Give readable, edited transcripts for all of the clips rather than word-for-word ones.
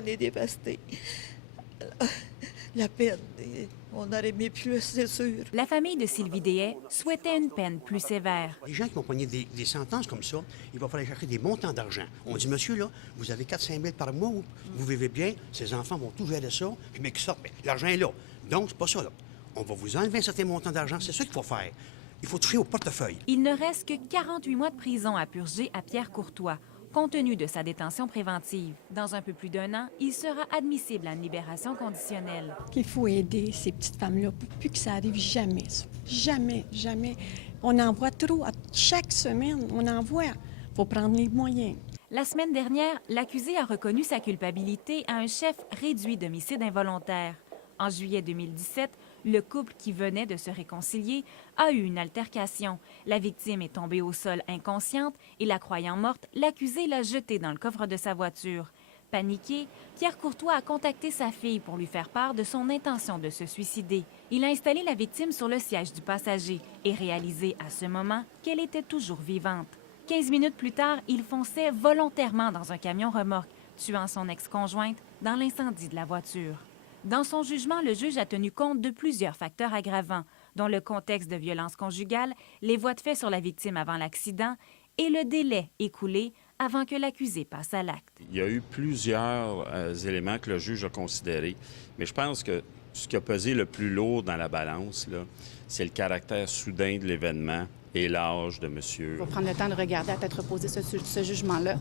On est dévastés. La peine, on aurait aimé plus, c'est sûr. La famille de Sylvie Deshaies souhaitait une peine plus sévère. Les gens qui vont prendre des sentences comme ça, il va falloir chercher des montants d'argent. On dit, monsieur, là, vous avez 4-5 000 par mois, vous vivez bien, ces enfants vont tout gérer ça, puis mais qui sortent, mais l'argent est là. Donc, c'est pas ça, là. On va vous enlever un certain montant d'argent, c'est ça qu'il faut faire. Il faut toucher au portefeuille. Il ne reste que 48 mois de prison à purger à Pierre Courtois, compte tenu de sa détention préventive. Dans un peu plus d'1 an, il sera admissible à une libération conditionnelle. Il faut aider ces petites femmes-là pour plus que ça arrive jamais, ça. Jamais, jamais. On en voit trop. Chaque semaine, on en voit. Il faut prendre les moyens. La semaine dernière, l'accusé a reconnu sa culpabilité à un chef réduit d'homicide involontaire. En juillet 2017, le couple qui venait de se réconcilier a eu une altercation. La victime est tombée au sol inconsciente et la croyant morte, l'accusé l'a jetée dans le coffre de sa voiture. Paniqué, Pierre Courtois a contacté sa fille pour lui faire part de son intention de se suicider. Il a installé la victime sur le siège du passager et réalisé à ce moment qu'elle était toujours vivante. 15 minutes plus tard, il fonçait volontairement dans un camion remorque, tuant son ex-conjointe dans l'incendie de la voiture. Dans son jugement, le juge a tenu compte de plusieurs facteurs aggravants, dont le contexte de violence conjugale, les voies de fait sur la victime avant l'accident et le délai écoulé avant que l'accusé passe à l'acte. Il y a eu plusieurs éléments que le juge a considérés, mais je pense que ce qui a pesé le plus lourd dans la balance, c'est le caractère soudain de l'événement et l'âge de monsieur. On va prendre le temps de regarder à tête reposée ce jugement-là.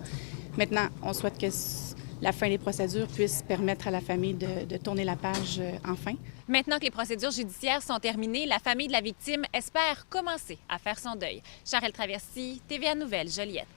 Maintenant, on souhaite que la fin des procédures puisse permettre à la famille de tourner la page enfin. Maintenant que les procédures judiciaires sont terminées, la famille de la victime espère commencer à faire son deuil. Charelle Traversy, TVA Nouvelles, Joliette.